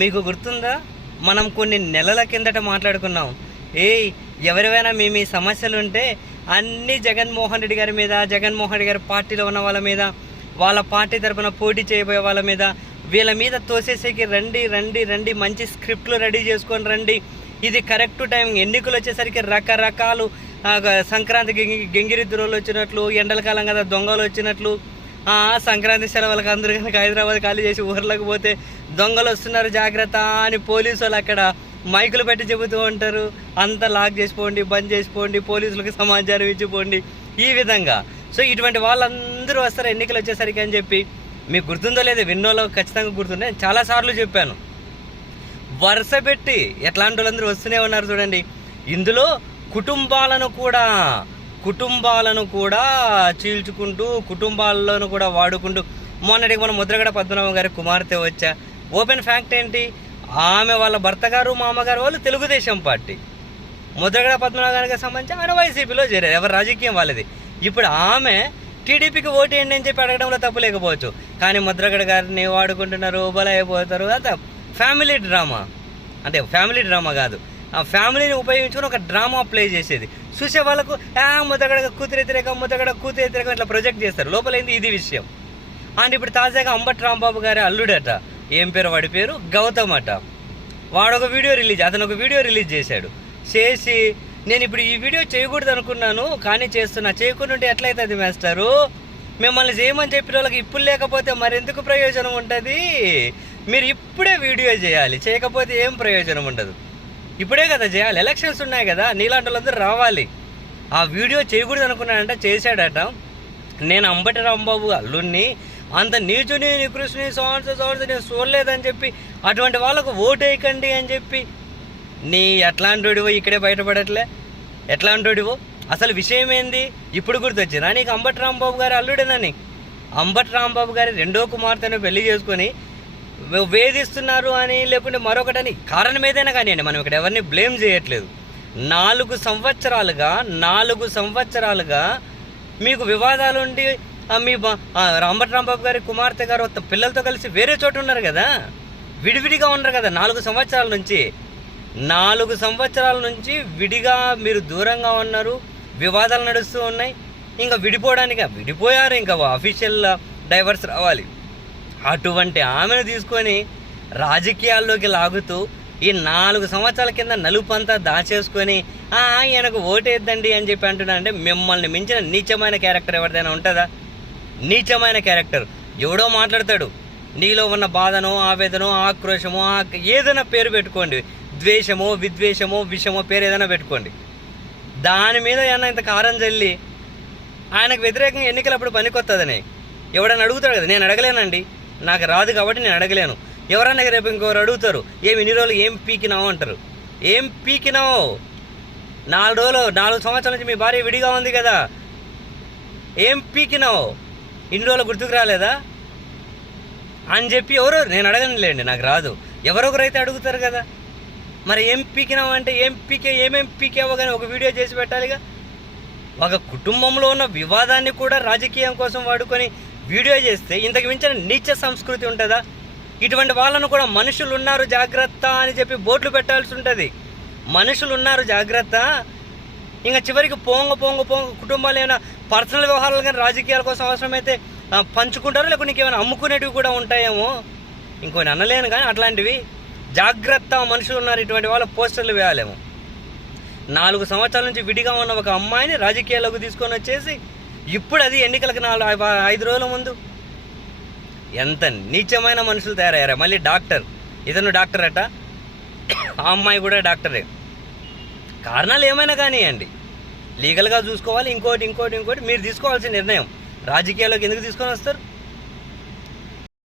మీకు గుర్తుందా? మనం కొన్ని నెలల కిందట మాట్లాడుకున్నాం. ఏయ్ ఎవరివైనా మీ మీ సమస్యలు ఉంటే అన్నీ జగన్మోహన్ రెడ్డి గారి మీద జగన్మోహన్ రెడ్డి గారి పార్టీలో ఉన్న వాళ్ళ మీద వాళ్ళ పార్టీ తరపున పోటీ చేయబోయే వాళ్ళ మీద వీళ్ళ మీద తోసేసేకి రండి రండి రండి మంచి స్క్రిప్ట్లు రెడీ చేసుకొని రండి. ఇది కరెక్ట్ టైం. ఎన్నికలు వచ్చేసరికి రకరకాలు సంక్రాంతి గెంగి వచ్చినట్లు ఎండల కాలం కదా దొంగలు వచ్చినట్లు సంక్రాంతి సెలవులకు అందరూ కనుక హైదరాబాద్ ఖాళీ చేసి ఊర్లకు పోతే దొంగలు వస్తున్నారు జాగ్రత్త అని పోలీసు వాళ్ళు అక్కడ మైకులు పెట్టి చెబుతూ ఉంటారు. అంతా లాక్ చేసిపోండి బంద్ చేసిపోండి పోలీసులకు సమాచారం ఇచ్చిపోండి. ఈ విధంగా. సో ఇటువంటి వాళ్ళందరూ వస్తారు ఎన్నికలు వచ్చేసరికి అని చెప్పి. మీకు గుర్తుందో లేదో విన్నోలో ఖచ్చితంగా గుర్తుండే నేను చాలాసార్లు చెప్పాను. వరుస పెట్టి ఎట్లాంటి వాళ్ళందరూ వస్తూనే ఉన్నారు చూడండి. ఇందులో కుటుంబాలను కూడా కుటుంబాలను కూడా చీల్చుకుంటూ కుటుంబాలను కూడా వాడుకుంటూ. మొన్నటికి మన ముద్రగడ పద్మనాభం గారి కుమార్తె వచ్చా. ఓపెన్ ఫ్యాక్ట్ ఏంటి? ఆమె వాళ్ళ భర్త గారు మామగారు వాళ్ళు తెలుగుదేశం పార్టీ. ముద్రగడ పద్మనాభ గారికి సంబంధించి ఆయన వైసీపీలో చేరారు. ఎవరు రాజకీయం వాళ్ళది. ఇప్పుడు ఆమె టీడీపీకి ఓటు వేయండి అని చెప్పి అడగడంలో తప్పు లేకపోవచ్చు. కానీ ముద్రగడ గారిని వాడుకుంటున్నారు బలైపోతారు అంత ఫ్యామిలీ డ్రామా అంటే ఫ్యామిలీ డ్రామా కాదు. ఫ్యామిలీని ఉపయోగించుకొని ఒక డ్రామా ప్లే చేసేది. చూసే వాళ్ళకు ఆ ముద్రగడ కూతురు ఎత్తిరేక ముద్దగడ కూతురు ఎత్తిరేక ఇట్లా ప్రొజెక్ట్ చేస్తారు. లోపల ఏంది? ఇది విషయం. అండ్ ఇప్పుడు తాజాగా అంబట్ రాంబాబు గారి అల్లుడట. ఏం పేరు? వాడి పేరు? గౌతమ్ అట. వాడు ఒక వీడియో రిలీజ్ అతను ఒక వీడియో రిలీజ్ చేశాడు. చేసి నేను ఇప్పుడు ఈ వీడియో చేయకూడదు అనుకున్నాను కానీ చేస్తున్నా. చేయకుండా ఉంటే ఎట్లయితుంది మాస్టరు? మిమ్మల్ని చేయమని చెప్పిన వాళ్ళకి ఇప్పుడు లేకపోతే మరెందుకు ప్రయోజనం ఉంటుంది? మీరు ఇప్పుడే వీడియో చేయాలి. చేయకపోతే ఏం ప్రయోజనం ఉండదు? ఇప్పుడే కదా చేయాలి. ఎలక్షన్స్ ఉన్నాయి కదా నీలాంటి వాళ్ళందరూ రావాలి. ఆ వీడియో చేయకూడదు అనుకున్నాడంట చేశాడట. నేను అంబటి రాంబాబు అల్లుడిని అంత నీచుని నికృష్ని సోన్స్ సోన్స్ నేను చూడలేదని చెప్పి అటువంటి వాళ్ళకు ఓటు వేయకండి అని చెప్పి నీ ఎట్లాంటివో ఇక్కడే బయటపడట్లే? ఎట్లాంటివో అసలు విషయం ఏంది? ఇప్పుడు గుర్తొచ్చిందా నీకు అంబటి రాంబాబు గారి అల్లుడేనని? అంబటి రాంబాబు గారి రెండో కుమార్తెను పెళ్ళి చేసుకొని వేధిస్తున్నారు అని లేకుంటే మరొకటని కారణం ఏదైనా కానివ్వండి మనం ఇక్కడ ఎవరిని బ్లేమ్ చేయట్లేదు. నాలుగు సంవత్సరాలుగా నాలుగు సంవత్సరాలుగా మీకు వివాదాలు ఉండి మీ బ- రాంబాబు గారి కుమార్తె గారు పిల్లలతో కలిసి వేరే చోట ఉన్నారు కదా? విడివిడిగా ఉన్నారు కదా నాలుగు సంవత్సరాల నుంచి? నాలుగు సంవత్సరాల నుంచి విడిగా మీరు దూరంగా ఉన్నారు వివాదాలు నడుస్తూ ఉన్నాయి ఇంకా విడిపోవడానికి? విడిపోయారు ఇంకా అఫీషియల్ డైవర్స్ రావాలి. అటువంటి ఆమెను తీసుకొని రాజకీయాల్లోకి లాగుతూ ఈ నాలుగు సంవత్సరాల కింద నలుపంతా దాచేసుకొని ఆయనకు ఓటేద్దండి అని చెప్పి అంటున్నారంటే మిమ్మల్ని మించిన నీచమైన క్యారెక్టర్ ఎవరిదైనా ఉంటుందా? నీచమైన క్యారెక్టర్. ఎవడో మాట్లాడతాడు నీలో ఉన్న బాధనో ఆవేదనో ఆక్రోషమో ఆ ఏదైనా పేరు పెట్టుకోండి. ద్వేషమో విద్వేషమో విషమో పేరు ఏదైనా పెట్టుకోండి. దాని మీద ఏమన్నా ఇంత కారం చల్లి ఆయనకు వ్యతిరేకంగా ఎన్నికలప్పుడు పనికొస్తుందని ఎవడన్నా అడుగుతాడు కదా నేను అడగలేనండి. నాకు రాదు కాబట్టి నేను అడగలేను. ఎవరన్నా రేపు ఇంకొకరు అడుగుతారు ఏమి ఇన్ని రోజులు ఏం పీకినావు? అంటారు. ఏం పీకినావు? నాలుగు రోజులు నాలుగు సంవత్సరాల నుంచి మీ భార్య విడిగా ఉంది కదా. ఏం పీకినావు? ఇన్ని రోజులు గుర్తుకు రాలేదా? అని చెప్పి ఎవరు నేను అడగనులేండి నాకు రాదు. ఎవరొకరు అయితే అడుగుతారు కదా. మరి ఏం పీకినావు అంటే ఏం పీకే ఏమేం పీకేవో కానీ ఒక వీడియో చేసి పెట్టాలిగా? ఒక కుటుంబంలో ఉన్న వివాదాన్ని కూడా రాజకీయం కోసం వాడుకొని వీడియో చేస్తే ఇంతకు మించిన నీచ సంస్కృతి ఉంటుందా? ఇటువంటి వాళ్ళను కూడా మనుషులు ఉన్నారు జాగ్రత్త అని చెప్పి బోర్డులు పెట్టాల్సి ఉంటుంది. మనుషులు ఉన్నారు జాగ్రత్త. ఇంకా చివరికి పోంగ పోంగ పోంగ కుటుంబాలు ఏమైనా పర్సనల్ వ్యవహారాలు కానీ రాజకీయాల కోసం అవసరమైతే పంచుకుంటారు పంచుకుంటారో? లేకుంటే ఇంకేమైనా అమ్ముకునేటివి కూడా ఉంటాయేమో? ఇంకొని అనలేను కానీ అట్లాంటివి. జాగ్రత్త మనుషులు ఉన్నారు ఇటువంటి వాళ్ళ పోస్టర్లు వేయాలేమో. నాలుగు సంవత్సరాల నుంచి విడిగా ఉన్న ఒక అమ్మాయిని రాజకీయాల్లోకి తీసుకొని వచ్చేసి ఇప్పుడు అది ఎన్నికలకు నాలుగు ఐదు రోజుల ముందు. ఎంత నీచమైన మనుషులు తయారయ్యారా. మళ్ళీ డాక్టర్. ఇతను డాక్టర్ అట. ఆ అమ్మాయి కూడా డాక్టరే. కారణాలు ఏమైనా కానివ్వండి లీగల్గా చూసుకోవాలి ఇంకోటి ఇంకోటి ఇంకోటి. మీరు తీసుకోవాల్సిన నిర్ణయం. రాజకీయాల్లోకి ఎందుకు తీసుకొని వస్తారు?